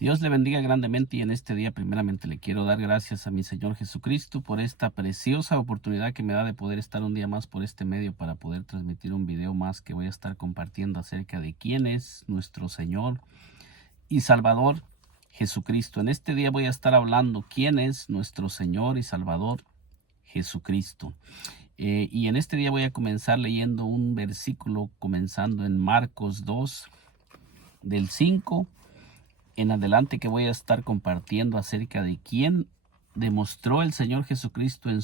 Dios le bendiga grandemente y en este día primeramente le quiero dar gracias a mi Señor Jesucristo por esta preciosa oportunidad que me da de poder estar un día más por este medio para poder transmitir un video más que voy a estar compartiendo acerca de quién es nuestro Señor y Salvador Jesucristo. En este día voy a estar hablando quién es nuestro Señor y Salvador Jesucristo. Y en este día voy a comenzar leyendo un versículo comenzando en Marcos 2 del 5 en adelante, que voy a estar compartiendo acerca de quién demostró el Señor Jesucristo en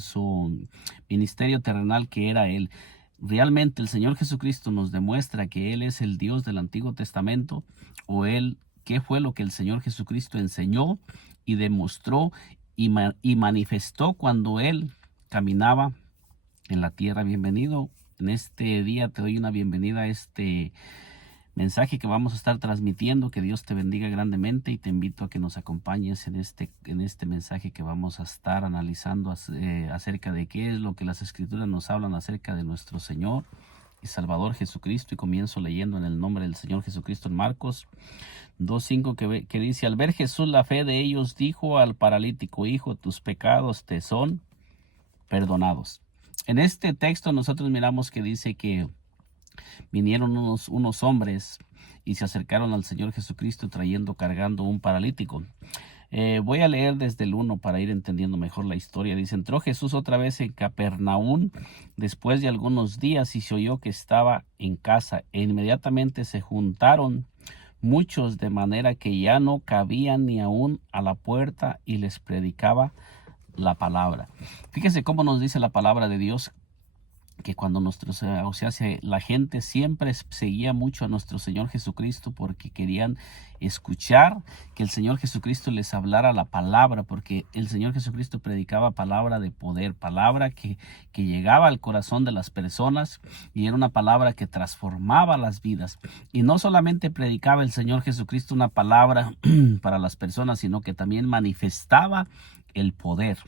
su ministerio terrenal, que era Él. Realmente el Señor Jesucristo nos demuestra que Él es el Dios del Antiguo Testamento, o Él, qué fue lo que el Señor Jesucristo enseñó y demostró y manifestó cuando Él caminaba en la tierra. Bienvenido. En este día te doy una bienvenida a este mensaje que vamos a estar transmitiendo. Que Dios te bendiga grandemente y te invito a que nos acompañes en este mensaje que vamos a estar analizando acerca de qué es lo que las Escrituras nos hablan acerca de nuestro Señor y Salvador Jesucristo. Y comienzo leyendo en el nombre del Señor Jesucristo en Marcos 2:5, que dice: al ver Jesús la fe de ellos, dijo al paralítico: hijo, tus pecados te son perdonados. En este texto nosotros miramos que dice que vinieron unos hombres y se acercaron al Señor Jesucristo cargando un paralítico. Voy a leer desde el 1 para ir entendiendo mejor la historia. Dice: entró Jesús otra vez en Capernaum después de algunos días y se oyó que estaba en casa, e inmediatamente se juntaron muchos, de manera que ya no cabían ni aún a la puerta, y les predicaba la palabra. Fíjese cómo nos dice la palabra de Dios que cuando la gente siempre seguía mucho a nuestro Señor Jesucristo, porque querían escuchar que el Señor Jesucristo les hablara la palabra, porque el Señor Jesucristo predicaba palabra de poder, palabra que llegaba al corazón de las personas, y era una palabra que transformaba las vidas. Y no solamente predicaba el Señor Jesucristo una palabra para las personas, sino que también manifestaba el poder.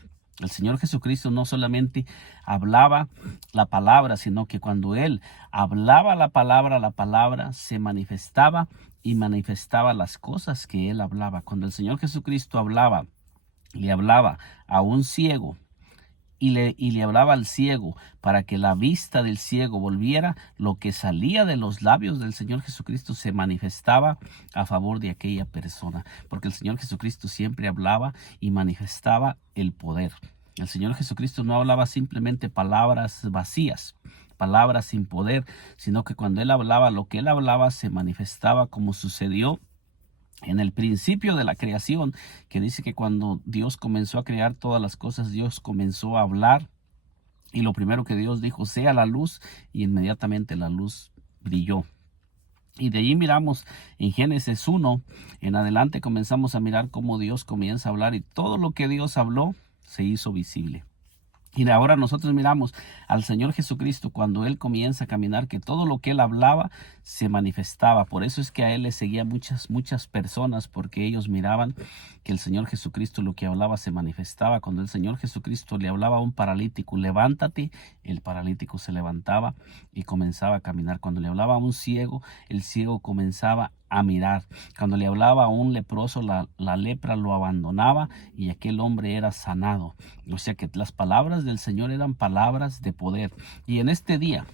El Señor Jesucristo no solamente hablaba la palabra, sino que cuando Él hablaba la palabra se manifestaba y manifestaba las cosas que Él hablaba. Cuando el Señor Jesucristo hablaba, le hablaba a un ciego y le hablaba al ciego para que la vista del ciego volviera, lo que salía de los labios del Señor Jesucristo se manifestaba a favor de aquella persona, porque el Señor Jesucristo siempre hablaba y manifestaba el poder. El Señor Jesucristo no hablaba simplemente palabras vacías, palabras sin poder, sino que cuando Él hablaba, lo que Él hablaba se manifestaba, como sucedió en el principio de la creación, que dice que cuando Dios comenzó a crear todas las cosas, Dios comenzó a hablar, y lo primero que Dios dijo: sea la luz, y inmediatamente la luz brilló. Y de ahí miramos en Génesis 1 en adelante, comenzamos a mirar cómo Dios comienza a hablar, y todo lo que Dios habló se hizo visible. Y ahora nosotros miramos al Señor Jesucristo cuando Él comienza a caminar, que todo lo que Él hablaba se manifestaba. Por eso es que a Él le seguían muchas personas, porque ellos miraban que el Señor Jesucristo lo que hablaba se manifestaba. Cuando el Señor Jesucristo le hablaba a un paralítico: levántate, el paralítico se levantaba y comenzaba a caminar. Cuando le hablaba a un ciego, el ciego comenzaba a mirar. Cuando le hablaba a un leproso, la lepra lo abandonaba y aquel hombre era sanado. O sea que las palabras del Señor eran palabras de poder. Y en este día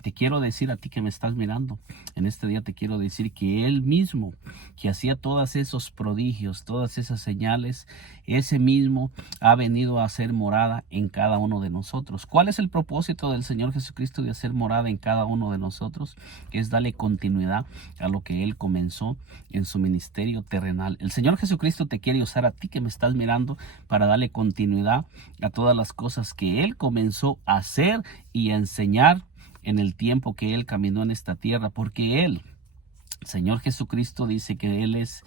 te quiero decir a ti que me estás mirando, en este día te quiero decir que Él mismo, que hacía todos esos prodigios, todas esas señales, ese mismo ha venido a hacer morada en cada uno de nosotros. ¿Cuál es el propósito del Señor Jesucristo de hacer morada en cada uno de nosotros? Es darle continuidad a lo que Él comenzó en su ministerio terrenal. El Señor Jesucristo te quiere usar a ti que me estás mirando para darle continuidad a todas las cosas que Él comenzó a hacer y a enseñar en el tiempo que Él caminó en esta tierra, porque Él, Señor Jesucristo, dice que Él es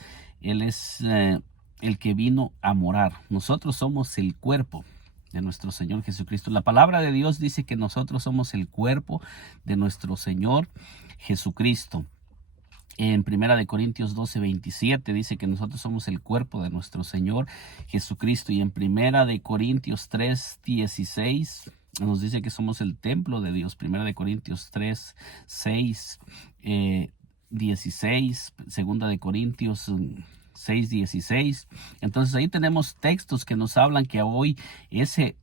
el que vino a morar. Nosotros somos el cuerpo de nuestro Señor Jesucristo. La palabra de Dios dice que nosotros somos el cuerpo de nuestro Señor Jesucristo. En 1 Corintios 12:27 dice que nosotros somos el cuerpo de nuestro Señor Jesucristo. Y en 1 Corintios 3:16 nos dice que somos el templo de Dios. 1 Corintios 3:6 16, segunda de Corintios 6:16. Entonces ahí tenemos textos que nos hablan que hoy ese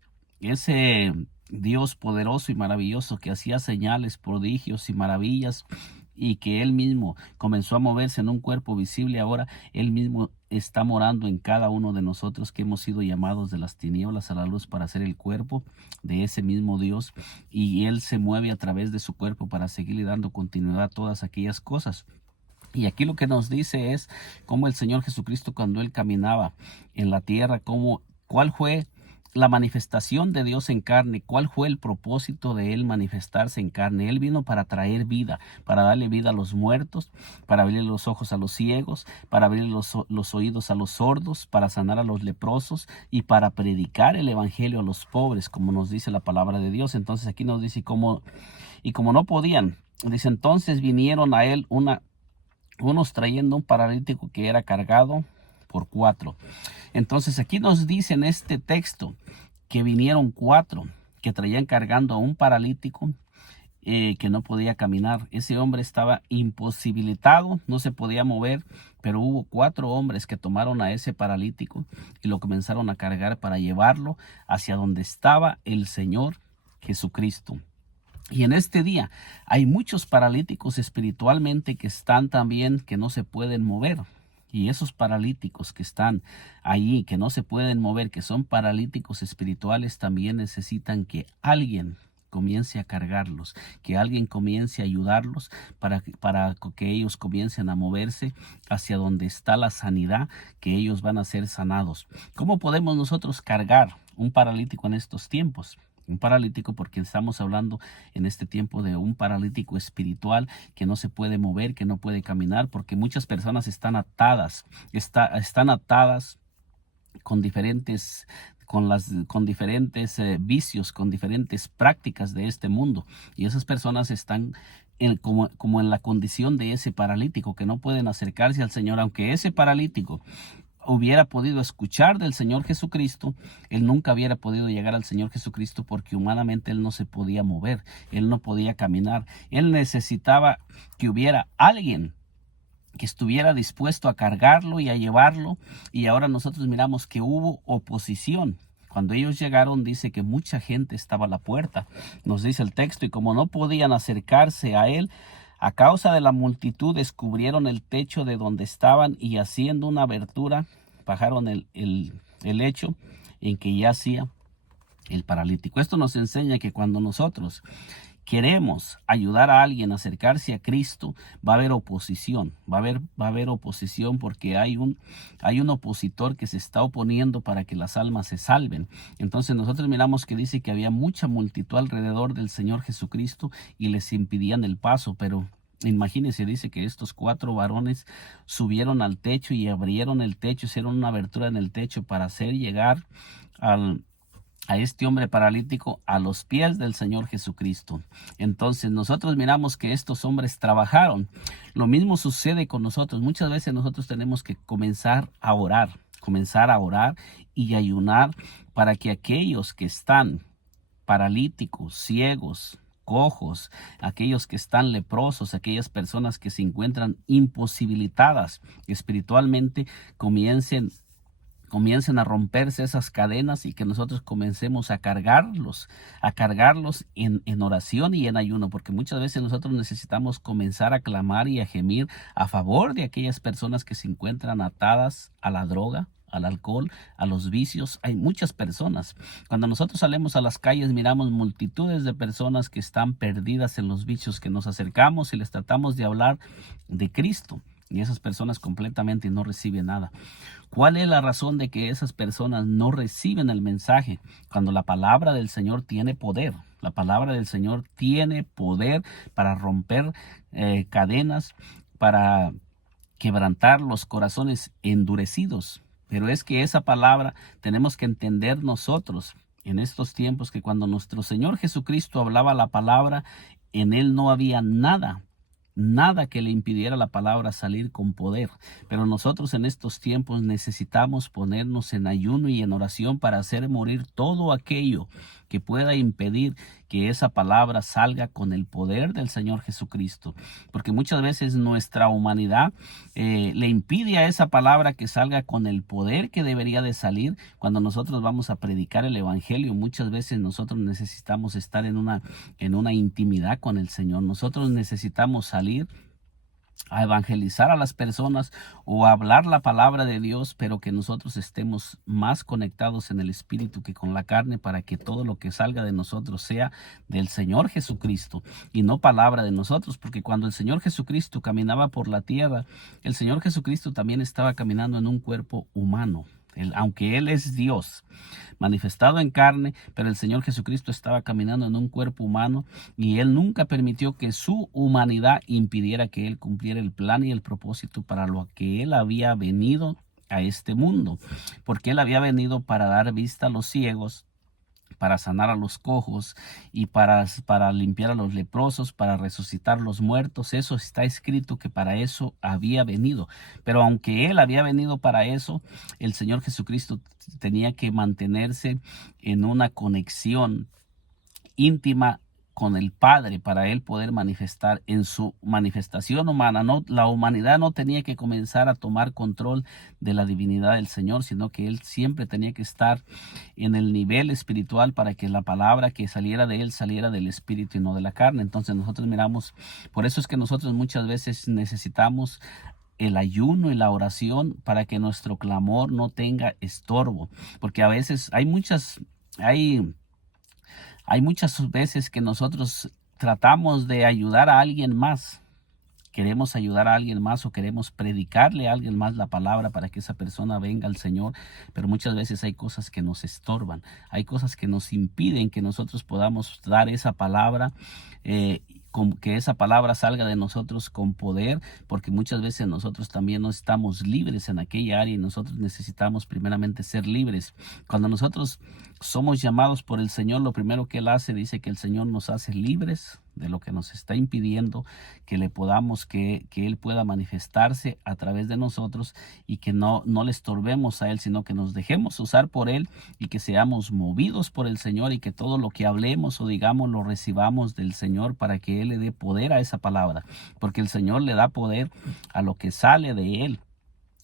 Dios poderoso y maravilloso que hacía señales, prodigios y maravillas, y que Él mismo comenzó a moverse en un cuerpo visible, ahora Él mismo está morando en cada uno de nosotros que hemos sido llamados de las tinieblas a la luz para ser el cuerpo de ese mismo Dios, y Él se mueve a través de su cuerpo para seguirle dando continuidad a todas aquellas cosas. Y aquí lo que nos dice es cómo el Señor Jesucristo, cuando Él caminaba en la tierra, cuál fue la manifestación de Dios en carne, cuál fue el propósito de Él manifestarse en carne. Él vino para traer vida, para darle vida a los muertos, para abrir los ojos a los ciegos, para abrir los oídos a los sordos, para sanar a los leprosos y para predicar el evangelio a los pobres, como nos dice la palabra de Dios. Entonces aquí nos dice como no podían, dice, entonces vinieron a Él unos trayendo un paralítico que era cargado por 4. Entonces aquí nos dice en este texto que vinieron 4 que traían cargando a un paralítico que no podía caminar. Ese hombre estaba imposibilitado, no se podía mover, pero hubo 4 hombres que tomaron a ese paralítico y lo comenzaron a cargar para llevarlo hacia donde estaba el Señor Jesucristo. Y en este día hay muchos paralíticos espiritualmente que están también, que no se pueden mover. Y esos paralíticos que están ahí, que no se pueden mover, que son paralíticos espirituales, también necesitan que alguien comience a cargarlos, que alguien comience a ayudarlos para que ellos comiencen a moverse hacia donde está la sanidad, que ellos van a ser sanados. ¿Cómo podemos nosotros cargar un paralítico en estos tiempos? Un paralítico, porque estamos hablando en este tiempo de un paralítico espiritual que no se puede mover, que no puede caminar, porque muchas personas están atadas, están atadas con diferentes vicios, con diferentes prácticas de este mundo, y esas personas están como en la condición de ese paralítico, que no pueden acercarse al Señor, aunque ese paralítico hubiera podido escuchar del Señor Jesucristo, él nunca hubiera podido llegar al Señor Jesucristo, porque humanamente él no se podía mover, él no podía caminar. Él necesitaba que hubiera alguien que estuviera dispuesto a cargarlo y a llevarlo. Y ahora nosotros miramos que hubo oposición. Cuando ellos llegaron, dice que mucha gente estaba a la puerta, nos dice el texto, y como no podían acercarse a él a causa de la multitud, descubrieron el techo de donde estaban, y haciendo una abertura bajaron el lecho en que yacía el paralítico. Esto nos enseña que cuando nosotros queremos ayudar a alguien a acercarse a Cristo, va a haber oposición, va a haber oposición, porque hay un opositor que se está oponiendo para que las almas se salven. Entonces nosotros miramos que dice que había mucha multitud alrededor del Señor Jesucristo y les impidían el paso, pero imagínense, dice que estos 4 varones subieron al techo y abrieron el techo, hicieron una abertura en el techo para hacer llegar a este hombre paralítico a los pies del Señor Jesucristo. Entonces nosotros miramos que estos hombres trabajaron. Lo mismo sucede con nosotros. Muchas veces nosotros tenemos que comenzar a orar y ayunar para que aquellos que están paralíticos, ciegos, cojos, aquellos que están leprosos, aquellas personas que se encuentran imposibilitadas espiritualmente, comiencen a romperse esas cadenas, y que nosotros comencemos a cargarlos en oración y en ayuno, porque muchas veces nosotros necesitamos comenzar a clamar y a gemir a favor de aquellas personas que se encuentran atadas a la droga, al alcohol, a los vicios. Hay muchas personas. Cuando nosotros salimos a las calles, miramos multitudes de personas que están perdidas en los vicios, que nos acercamos y les tratamos de hablar de Cristo, y esas personas completamente no reciben nada. ¿Cuál es la razón de que esas personas no reciben el mensaje? Cuando la palabra del Señor tiene poder. La palabra del Señor tiene poder para romper cadenas, para quebrantar los corazones endurecidos. Pero es que esa palabra tenemos que entender nosotros en estos tiempos, que cuando nuestro Señor Jesucristo hablaba la palabra, en él no había nada que le impidiera la palabra salir con poder. Pero nosotros en estos tiempos necesitamos ponernos en ayuno y en oración para hacer morir todo aquello que pueda impedir que esa palabra salga con el poder del Señor Jesucristo. Porque muchas veces nuestra humanidad le impide a esa palabra que salga con el poder que debería de salir. Cuando nosotros vamos a predicar el evangelio, muchas veces nosotros necesitamos estar en una intimidad con el Señor. Nosotros necesitamos salir a evangelizar a las personas o a hablar la palabra de Dios, pero que nosotros estemos más conectados en el Espíritu que con la carne, para que todo lo que salga de nosotros sea del Señor Jesucristo y no palabra de nosotros. Porque cuando el Señor Jesucristo caminaba por la tierra, el Señor Jesucristo también estaba caminando en un cuerpo humano. Aunque Él es Dios manifestado en carne, pero el Señor Jesucristo estaba caminando en un cuerpo humano, y Él nunca permitió que su humanidad impidiera que Él cumpliera el plan y el propósito para lo que Él había venido a este mundo. Porque Él había venido para dar vista a los ciegos, para sanar a los cojos y para limpiar a los leprosos, para resucitar los muertos. Eso está escrito, que para eso había venido. Pero aunque Él había venido para eso, el Señor Jesucristo tenía que mantenerse en una conexión íntima con el Padre para Él poder manifestar en su manifestación humana. No, la humanidad no tenía que comenzar a tomar control de la divinidad del Señor, sino que Él siempre tenía que estar en el nivel espiritual para que la palabra que saliera de Él saliera del Espíritu y no de la carne. Entonces nosotros miramos, por eso es que nosotros muchas veces necesitamos el ayuno y la oración para que nuestro clamor no tenga estorbo, porque a veces hay muchas veces que nosotros tratamos de ayudar a alguien más. Queremos ayudar a alguien más o queremos predicarle a alguien más la palabra para que esa persona venga al Señor, pero muchas veces hay cosas que nos estorban, hay cosas que nos impiden que nosotros podamos dar esa palabra, que esa palabra salga de nosotros con poder, porque muchas veces nosotros también no estamos libres en aquella área y nosotros necesitamos primeramente ser libres. Cuando nosotros somos llamados por el Señor, lo primero que Él hace, dice que el Señor nos hace libres de lo que nos está impidiendo que le podamos, que Él pueda manifestarse a través de nosotros, y que no le estorbemos a Él, sino que nos dejemos usar por Él y que seamos movidos por el Señor, y que todo lo que hablemos o digamos lo recibamos del Señor para que Él le dé poder a esa palabra, porque el Señor le da poder a lo que sale de Él.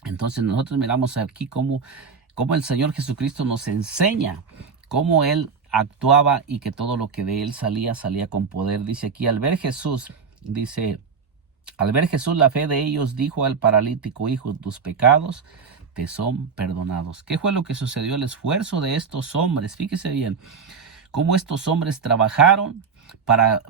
Entonces nosotros miramos aquí cómo el Señor Jesucristo nos enseña cómo Él actuaba y que todo lo que de Él salía con poder. Dice aquí, al ver Jesús, la fe de ellos dijo al paralítico: hijo, tus pecados te son perdonados. ¿Qué fue lo que sucedió? El esfuerzo de estos hombres. Fíjese bien cómo estos hombres trabajaron para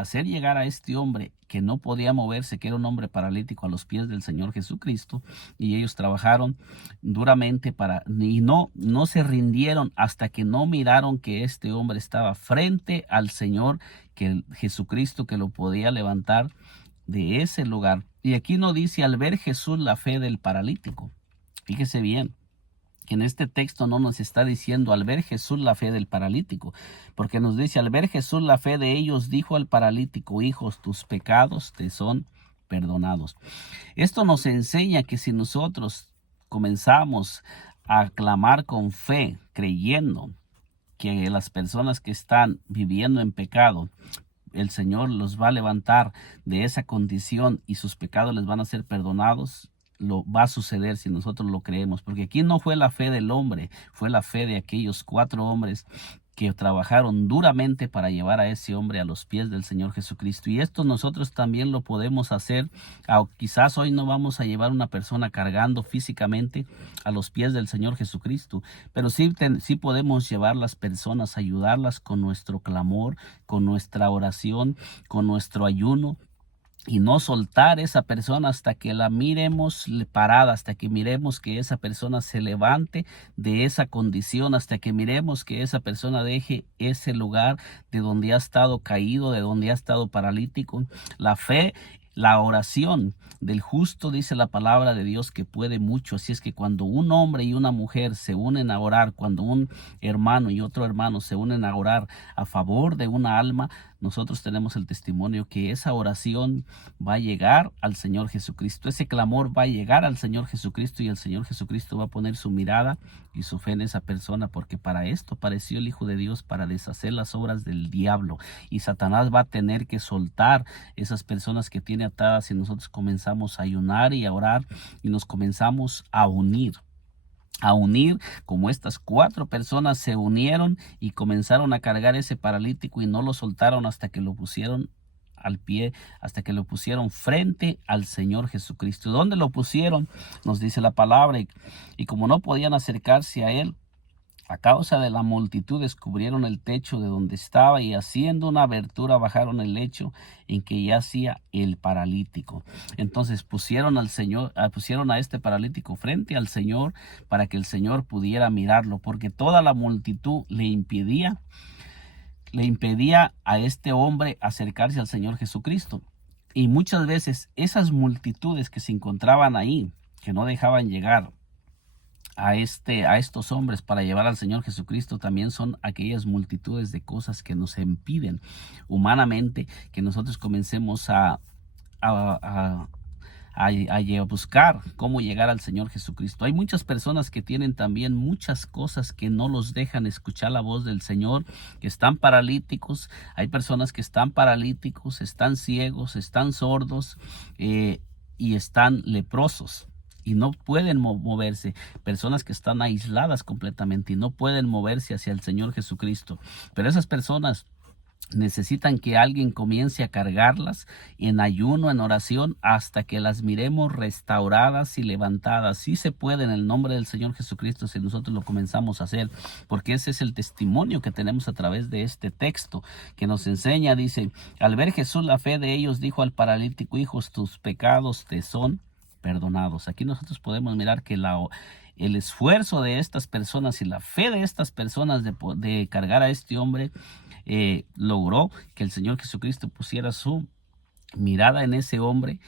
hacer llegar a este hombre que no podía moverse, que era un hombre paralítico, a los pies del Señor Jesucristo. Y ellos trabajaron duramente y no se rindieron hasta que no miraron que este hombre estaba frente al Señor, que Jesucristo, que lo podía levantar de ese lugar. Y aquí no dice al ver Jesús la fe del paralítico. Fíjese bien que en este texto no nos está diciendo al ver Jesús la fe del paralítico, porque nos dice: al ver Jesús la fe de ellos dijo al paralítico: hijos, tus pecados te son perdonados. Esto nos enseña que si nosotros comenzamos a clamar con fe, creyendo que las personas que están viviendo en pecado, el Señor los va a levantar de esa condición y sus pecados les van a ser perdonados, lo va a suceder si nosotros lo creemos. Porque aquí no fue la fe del hombre, fue la fe de aquellos 4 hombres que trabajaron duramente para llevar a ese hombre a los pies del Señor Jesucristo. Y esto nosotros también lo podemos hacer. Quizás hoy no vamos a llevar una persona cargando físicamente a los pies del Señor Jesucristo, pero sí podemos llevar las personas, ayudarlas con nuestro clamor, con nuestra oración, con nuestro ayuno, y no soltar esa persona hasta que la miremos parada, hasta que miremos que esa persona se levante de esa condición, hasta que miremos que esa persona deje ese lugar de donde ha estado caído, de donde ha estado paralítico. La fe, la oración del justo, dice la palabra de Dios, que puede mucho. Así es que cuando un hombre y una mujer se unen a orar, cuando un hermano y otro hermano se unen a orar a favor de una alma, nosotros tenemos el testimonio que esa oración va a llegar al Señor Jesucristo. Ese clamor va a llegar al Señor Jesucristo y el Señor Jesucristo va a poner su mirada y su fe en esa persona, porque para esto apareció el Hijo de Dios, para deshacer las obras del diablo. Y Satanás va a tener que soltar esas personas que tiene atadas si nosotros comenzamos a ayunar y a orar y nos comenzamos a unir como estas 4 personas se unieron y comenzaron a cargar ese paralítico y no lo soltaron hasta que lo pusieron al pie, hasta que lo pusieron frente al Señor Jesucristo. ¿Dónde lo pusieron? Nos dice la palabra, y como no podían acercarse a él, a causa de la multitud, descubrieron el techo de donde estaba y haciendo una abertura bajaron el lecho en que yacía el paralítico. Entonces pusieron a este paralítico frente al Señor para que el Señor pudiera mirarlo, porque toda la multitud le impedía a este hombre acercarse al Señor Jesucristo. Y muchas veces esas multitudes que se encontraban ahí, que no dejaban llegar a estos hombres para llevar al Señor Jesucristo, también son aquellas multitudes de cosas que nos impiden humanamente que nosotros comencemos a buscar cómo llegar al Señor Jesucristo. Hay muchas personas que tienen también muchas cosas que no los dejan escuchar la voz del Señor, que están paralíticos. Hay personas que están paralíticos, están ciegos, están sordos y están leprosos y no pueden moverse. Personas que están aisladas completamente y no pueden moverse hacia el Señor Jesucristo. Pero esas personas necesitan que alguien comience a cargarlas en ayuno, en oración, hasta que las miremos restauradas y levantadas. Sí se puede en el nombre del Señor Jesucristo si nosotros lo comenzamos a hacer, porque ese es el testimonio que tenemos a través de este texto que nos enseña. Dice, al ver Jesús la fe de ellos, dijo al paralítico, hijos, tus pecados te son perdonados. Aquí nosotros podemos mirar que el esfuerzo de estas personas y la fe de estas personas de cargar a este hombre logró que el Señor Jesucristo pusiera su mirada en ese hombre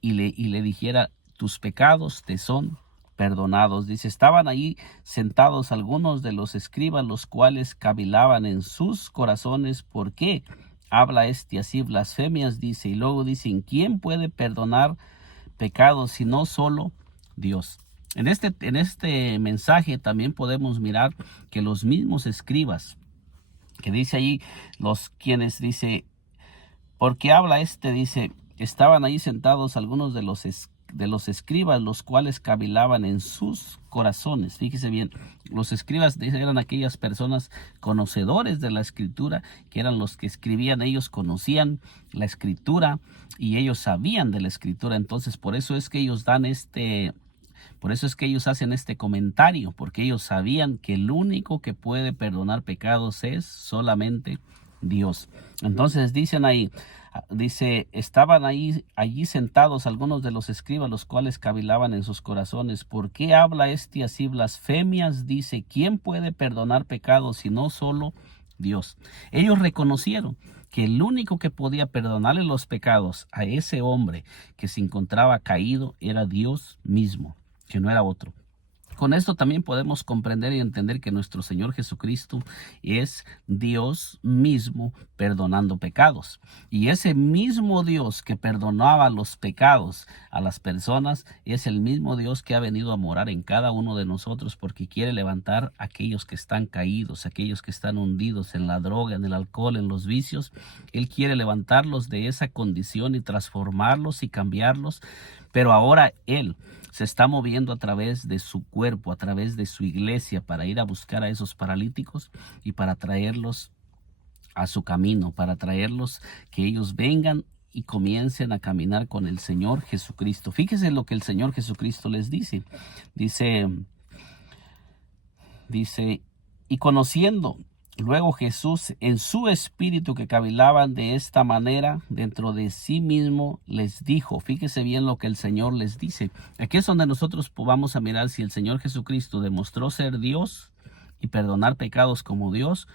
y le dijera, tus pecados te son perdonados. Dice, estaban ahí sentados algunos de los escribas, los cuales cavilaban en sus corazones, ¿por qué habla este así blasfemias? Dice, y luego dicen, ¿quién puede perdonar pecados sino solo Dios? En este mensaje también podemos mirar que los mismos escribas, que dice ahí, dice, porque habla dice, estaban ahí sentados algunos de los escribas, los cuales cavilaban en sus corazones. Fíjese bien, los escribas eran aquellas personas conocedores de la escritura, que eran los que escribían. Ellos conocían la escritura y ellos sabían de la escritura. Entonces por eso es que ellos hacen este comentario, porque ellos sabían que el único que puede perdonar pecados es solamente Dios. Entonces dice, estaban allí sentados algunos de los escribas, los cuales cavilaban en sus corazones, ¿por qué habla así blasfemias? Dice, ¿quién puede perdonar pecados sino solo Dios? Ellos reconocieron que el único que podía perdonarle los pecados a ese hombre que se encontraba caído era Dios mismo, que no era otro. Con esto también podemos comprender y entender que nuestro Señor Jesucristo es Dios mismo perdonando pecados. Y ese mismo Dios que perdonaba los pecados a las personas es el mismo Dios que ha venido a morar en cada uno de nosotros, porque quiere levantar a aquellos que están caídos, aquellos que están hundidos en la droga, en el alcohol, en los vicios. Él quiere levantarlos de esa condición y transformarlos y cambiarlos. Pero ahora Él se está moviendo a través de su cuerpo, a través de su iglesia, para ir a buscar a esos paralíticos y para traerlos a su camino, para traerlos que ellos vengan y comiencen a caminar con el Señor Jesucristo. Fíjese lo que el Señor Jesucristo les dice. Dice, y conociendo luego Jesús en su espíritu que cavilaban de esta manera dentro de sí mismo, les dijo. Fíjese bien lo que el Señor les dice. Aquí es donde nosotros vamos a mirar si el Señor Jesucristo demostró ser Dios y perdonar pecados como Dios,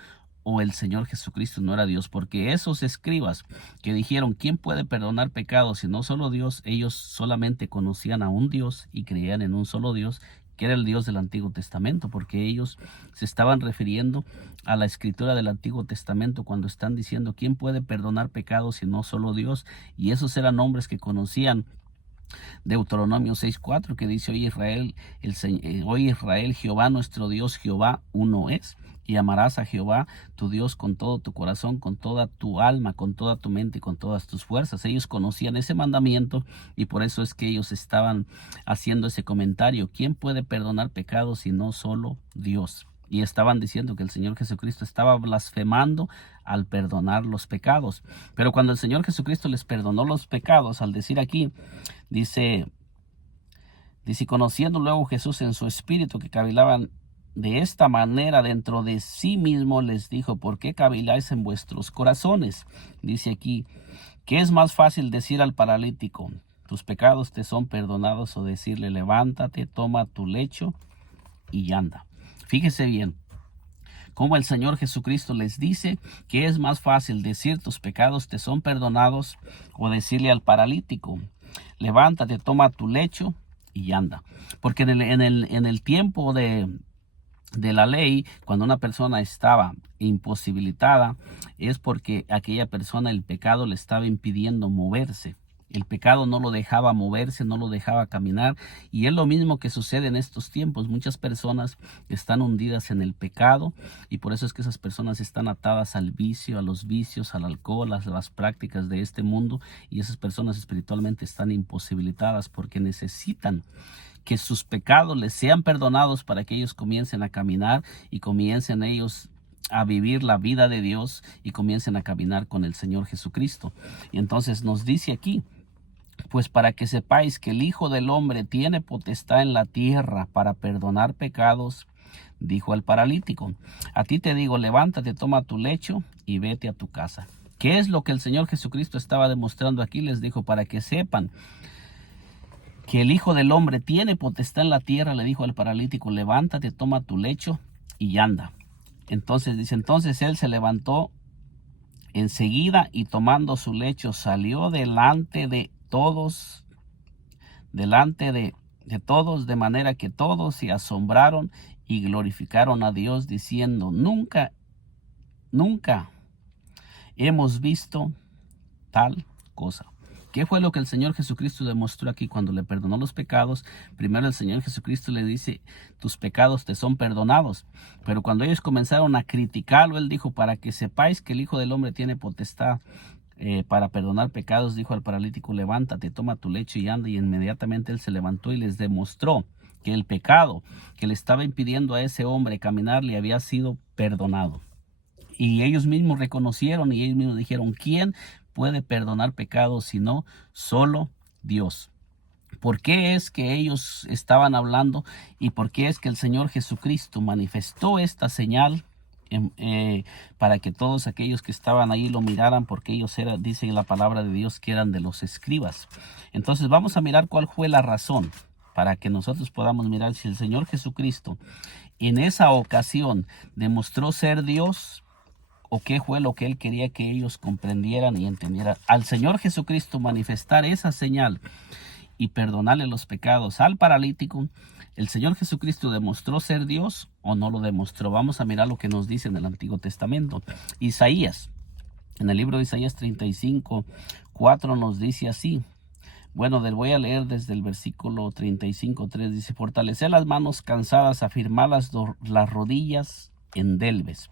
o el Señor Jesucristo no era Dios. Porque esos escribas que dijeron, ¿quién puede perdonar pecados si no solo Dios? Ellos solamente conocían a un Dios y creían en un solo Dios, que era el Dios del Antiguo Testamento, porque ellos se estaban refiriendo a la escritura del Antiguo Testamento cuando están diciendo ¿quién puede perdonar pecados si no solo Dios? Y esos eran hombres que conocían Deuteronomio 6:4, que dice: Oye Israel, Jehová nuestro Dios, Jehová uno es. Y amarás a Jehová tu Dios con todo tu corazón, con toda tu alma, con toda tu mente y con todas tus fuerzas. Ellos conocían ese mandamiento y por eso es que ellos estaban haciendo ese comentario: ¿quién puede perdonar pecados si no solo Dios? Y estaban diciendo que el Señor Jesucristo estaba blasfemando al perdonar los pecados. Pero cuando el Señor Jesucristo les perdonó los pecados, al decir aquí, dice, conociendo luego Jesús en su espíritu que cavilaban de esta manera dentro de sí mismo, les dijo: ¿por qué caviláis en vuestros corazones? Dice aquí, ¿qué es más fácil decir al paralítico: tus pecados te son perdonados, o decirle: levántate, toma tu lecho y anda? Fíjese bien cómo el Señor Jesucristo les dice que es más fácil decir tus pecados te son perdonados, o decirle al paralítico: levántate, toma tu lecho y anda. Porque en el tiempo de la ley, cuando una persona estaba imposibilitada, es porque aquella persona, el pecado le estaba impidiendo moverse. El pecado no lo dejaba moverse, no lo dejaba caminar. Y es lo mismo que sucede en estos tiempos. Muchas personas están hundidas en el pecado, y por eso es que esas personas están atadas al vicio, a los vicios, al alcohol, a las prácticas de este mundo. Y esas personas espiritualmente están imposibilitadas porque necesitan que sus pecados les sean perdonados para que ellos comiencen a caminar y comiencen ellos a vivir la vida de Dios y comiencen a caminar con el Señor Jesucristo. Y entonces nos dice aquí: pues para que sepáis que el Hijo del Hombre tiene potestad en la tierra para perdonar pecados, dijo al paralítico: a ti te digo, levántate, toma tu lecho y vete a tu casa. ¿Qué es lo que el Señor Jesucristo estaba demostrando aquí? Les dijo: para que sepan que el Hijo del Hombre tiene potestad en la tierra, le dijo al paralítico: levántate, toma tu lecho y anda. Entonces dice, entonces él se levantó enseguida y tomando su lecho salió delante de todos, de manera que todos se asombraron y glorificaron a Dios, diciendo: nunca hemos visto tal cosa. ¿Qué fue lo que el Señor Jesucristo demostró aquí cuando le perdonó los pecados? Primero el Señor Jesucristo le dice: tus pecados te son perdonados. Pero cuando ellos comenzaron a criticarlo, Él dijo: para que sepáis que el Hijo del Hombre tiene potestad para perdonar pecados, dijo al paralítico: levántate, toma tu lecho y anda. Y inmediatamente Él se levantó y les demostró que el pecado que le estaba impidiendo a ese hombre caminar le había sido perdonado. Y ellos mismos reconocieron y ellos mismos dijeron: ¿quién puede perdonar pecados sino solo Dios? ¿Por qué es que ellos estaban hablando y por qué es que el Señor Jesucristo manifestó esta señal para que todos aquellos que estaban ahí lo miraran? Porque ellos dice la palabra de Dios que eran de los escribas. Entonces vamos a mirar cuál fue la razón, para que nosotros podamos mirar si el Señor Jesucristo en esa ocasión demostró ser Dios, o qué fue lo que Él quería que ellos comprendieran y entendieran. Al Señor Jesucristo manifestar esa señal y perdonarle los pecados al paralítico, ¿el Señor Jesucristo demostró ser Dios o no lo demostró? Vamos a mirar lo que nos dice en el Antiguo Testamento. Isaías, en el libro de Isaías 35:4 nos dice así. Bueno, voy a leer desde el versículo 35:3. Dice: fortaleced las manos cansadas, afirmad las rodillas endelves.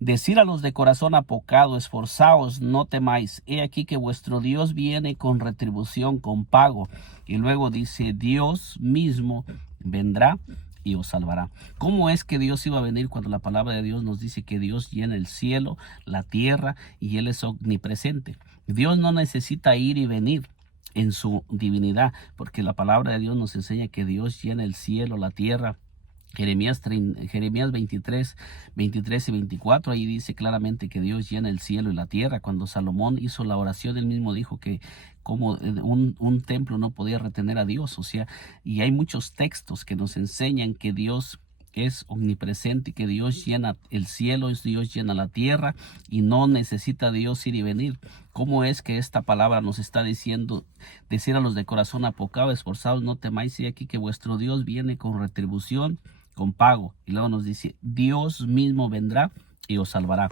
Decir a los de corazón apocado: esforzaos, no temáis. He aquí que vuestro Dios viene con retribución, con pago. Y luego dice: Dios mismo vendrá y os salvará. ¿Cómo es que Dios iba a venir cuando la palabra de Dios nos dice que Dios llena el cielo, la tierra, y Él es omnipresente? Dios no necesita ir y venir en su divinidad, porque la palabra de Dios nos enseña que Dios llena el cielo, la tierra. Jeremías 23 y 24, ahí dice claramente que Dios llena el cielo y la tierra. Cuando Salomón hizo la oración, él mismo dijo que como un templo no podía retener a Dios. O sea, y hay muchos textos que nos enseñan que Dios es omnipresente, que Dios llena el cielo, Dios llena la tierra y no necesita Dios ir y venir. ¿Cómo es que esta palabra nos está diciendo, decir a los de corazón apocado, esforzados, no temáis, y aquí que vuestro Dios viene con retribución, con pago? Y luego nos dice, Dios mismo vendrá y os salvará.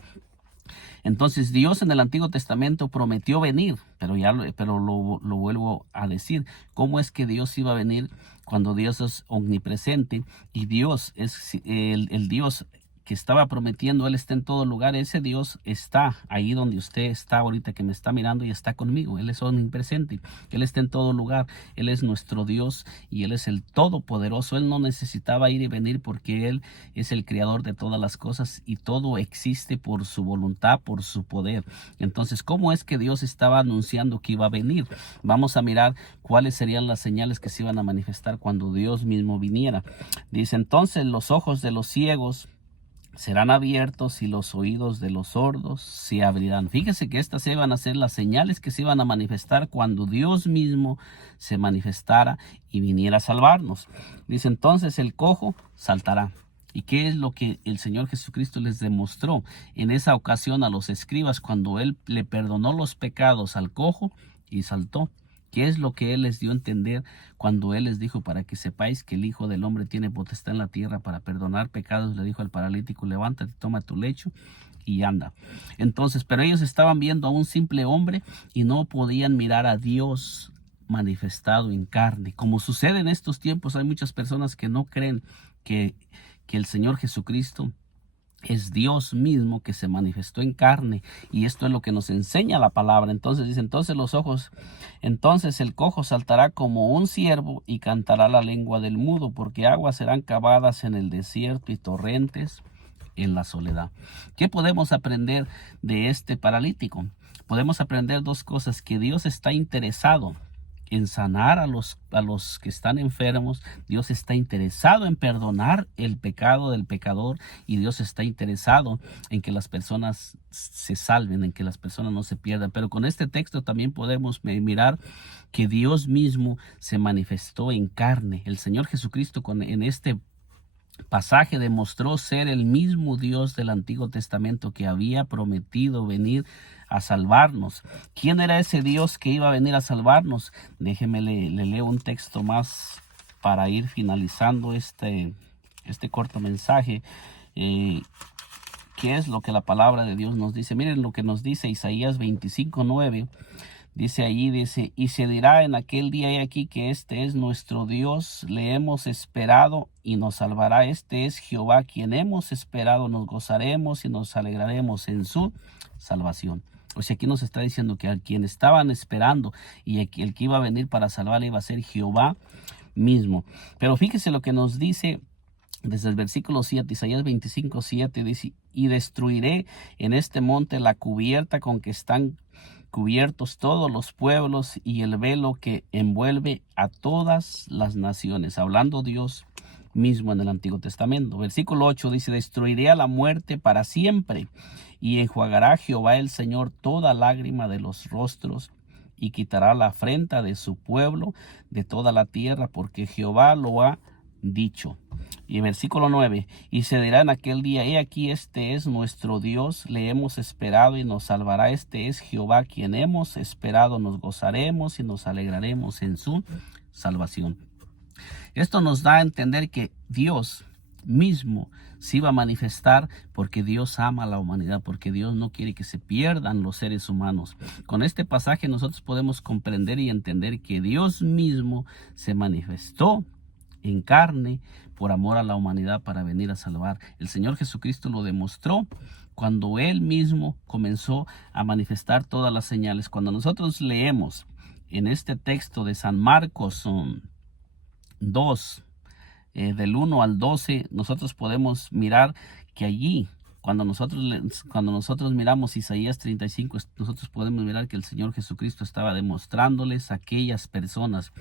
Entonces Dios en el Antiguo Testamento prometió venir, pero lo vuelvo a decir. ¿Cómo es que Dios iba a venir cuando Dios es omnipresente y Dios es el Dios que estaba prometiendo? Él está en todo lugar. Ese Dios está ahí donde usted está ahorita, que me está mirando, y está conmigo. Él es omnipresente. Él está en todo lugar. Él es nuestro Dios y Él es el Todopoderoso. Él no necesitaba ir y venir porque Él es el creador de todas las cosas y todo existe por su voluntad, por su poder. Entonces, ¿cómo es que Dios estaba anunciando que iba a venir? Vamos a mirar cuáles serían las señales que se iban a manifestar cuando Dios mismo viniera. Dice, entonces los ojos de los ciegos serán abiertos y los oídos de los sordos se abrirán. Fíjese que estas iban a ser las señales que se iban a manifestar cuando Dios mismo se manifestara y viniera a salvarnos. Dice, entonces el cojo saltará. ¿Y qué es lo que el Señor Jesucristo les demostró en esa ocasión a los escribas cuando Él le perdonó los pecados al cojo y saltó? ¿Qué es lo que Él les dio a entender cuando Él les dijo, para que sepáis que el Hijo del Hombre tiene potestad en la tierra para perdonar pecados? Le dijo al paralítico, levántate, toma tu lecho y anda. Entonces, pero ellos estaban viendo a un simple hombre y no podían mirar a Dios manifestado en carne. Como sucede en estos tiempos, hay muchas personas que no creen que el Señor Jesucristo es Dios mismo que se manifestó en carne, y esto es lo que nos enseña la palabra. Entonces dice, entonces el cojo saltará como un ciervo y cantará la lengua del mudo, porque aguas serán cavadas en el desierto y torrentes en la soledad. ¿Qué podemos aprender de este paralítico? Podemos aprender dos cosas: que Dios está interesado en sanar a los que están enfermos. Dios está interesado en perdonar el pecado del pecador, y Dios está interesado en que las personas se salven, en que las personas no se pierdan. Pero con este texto también podemos mirar que Dios mismo se manifestó en carne. El Señor Jesucristo en este pasaje demostró ser el mismo Dios del Antiguo Testamento que había prometido venir a salvarnos. ¿Quién era ese Dios que iba a venir a salvarnos? Déjeme le leo un texto más para ir finalizando este corto mensaje. ¿Qué es lo que la palabra de Dios nos dice? Miren lo que nos dice Isaías 25:9. Dice allí, dice, y se dirá en aquel día, he aquí que este es nuestro Dios, le hemos esperado y nos salvará. Este es Jehová, quien hemos esperado, nos gozaremos y nos alegraremos en su salvación. O sea, aquí nos está diciendo que a quien estaban esperando y el que iba a venir para salvarle iba a ser Jehová mismo. Pero fíjese lo que nos dice desde el versículo 7, Isaías 25:7, dice, y destruiré en este monte la cubierta con que están cubiertos todos los pueblos y el velo que envuelve a todas las naciones. Hablando Dios mismo en el Antiguo Testamento. Versículo 8 dice, destruiré a la muerte para siempre, y enjuagará Jehová el Señor toda lágrima de los rostros, y quitará la afrenta de su pueblo de toda la tierra, porque Jehová lo ha dicho. Y versículo 9, y se dirá en aquel día, he aquí este es nuestro Dios, le hemos esperado y nos salvará. Este es Jehová, quien hemos esperado, nos gozaremos y nos alegraremos en su salvación. Esto nos da a entender que Dios mismo se iba a manifestar, porque Dios ama a la humanidad, porque Dios no quiere que se pierdan los seres humanos. Con este pasaje nosotros podemos comprender y entender que Dios mismo se manifestó en carne por amor a la humanidad para venir a salvar. El Señor Jesucristo lo demostró cuando Él mismo comenzó a manifestar todas las señales. Cuando nosotros leemos en este texto de San Marcos 2, del 1 al 12, nosotros podemos mirar que allí, cuando nosotros miramos Isaías 35, nosotros podemos mirar que el Señor Jesucristo estaba demostrándoles a aquellas personas.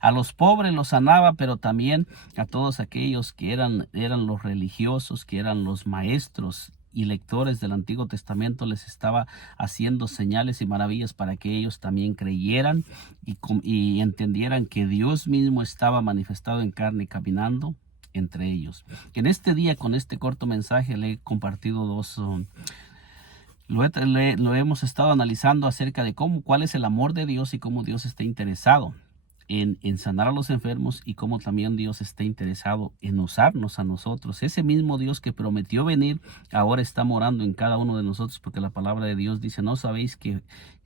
A los pobres los sanaba, pero también a todos aquellos que eran los religiosos, que eran los maestros y lectores del Antiguo Testamento, les estaba haciendo señales y maravillas para que ellos también creyeran y entendieran que Dios mismo estaba manifestado en carne, caminando entre ellos. En este día, con este corto mensaje, le he compartido lo hemos estado analizando acerca de cuál es el amor de Dios y cómo Dios está interesado en sanar a los enfermos, y cómo también Dios está interesado en usarnos a nosotros. Ese mismo Dios que prometió venir ahora está morando en cada uno de nosotros, porque la palabra de Dios dice: ¿no sabéis que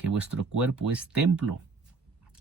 vuestro cuerpo es templo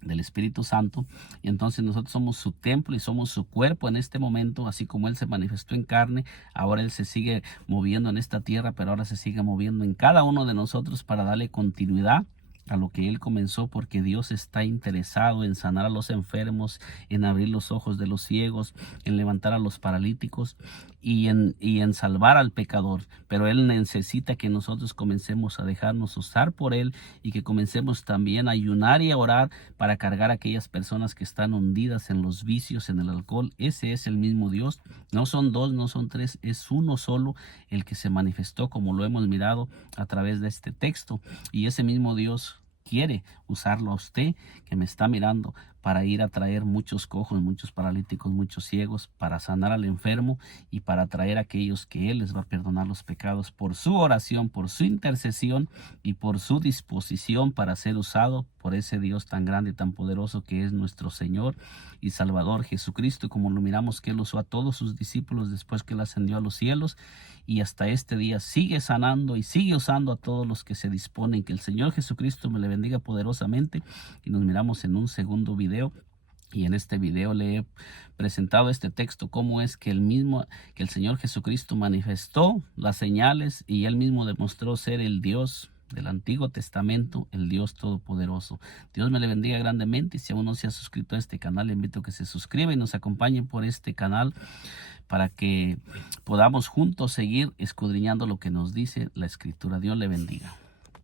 del Espíritu Santo? Y entonces nosotros somos su templo y somos su cuerpo en este momento. Así como Él se manifestó en carne, ahora Él se sigue moviendo en esta tierra, pero ahora se sigue moviendo en cada uno de nosotros para darle continuidad a lo que Él comenzó, porque Dios está interesado en sanar a los enfermos, en abrir los ojos de los ciegos, en levantar a los paralíticos y en salvar al pecador. Pero Él necesita que nosotros comencemos a dejarnos usar por Él, y que comencemos también a ayunar y a orar para cargar a aquellas personas que están hundidas en los vicios, en el alcohol. Ese es el mismo Dios. No son dos, no son tres, es uno solo el que se manifestó, como lo hemos mirado a través de este texto. Y ese mismo Dios quiere usarlo a usted que me está mirando, para ir a traer muchos cojos, muchos paralíticos, muchos ciegos, para sanar al enfermo y para traer a aquellos que Él les va a perdonar los pecados por su oración, por su intercesión y por su disposición para ser usado por ese Dios tan grande y tan poderoso que es nuestro Señor y Salvador Jesucristo, como lo miramos que Él usó a todos sus discípulos después que Él ascendió a los cielos, y hasta este día sigue sanando y sigue usando a todos los que se disponen. Que el Señor Jesucristo me le bendiga poderosamente, y nos miramos en un segundo video. Y en este video le he presentado este texto, cómo es que el Señor Jesucristo manifestó las señales, y Él mismo demostró ser el Dios del Antiguo Testamento, el Dios Todopoderoso. Dios me le bendiga grandemente, y si aún no se ha suscrito a este canal, le invito a que se suscriba y nos acompañe por este canal, para que podamos juntos seguir escudriñando lo que nos dice la Escritura. Dios le bendiga.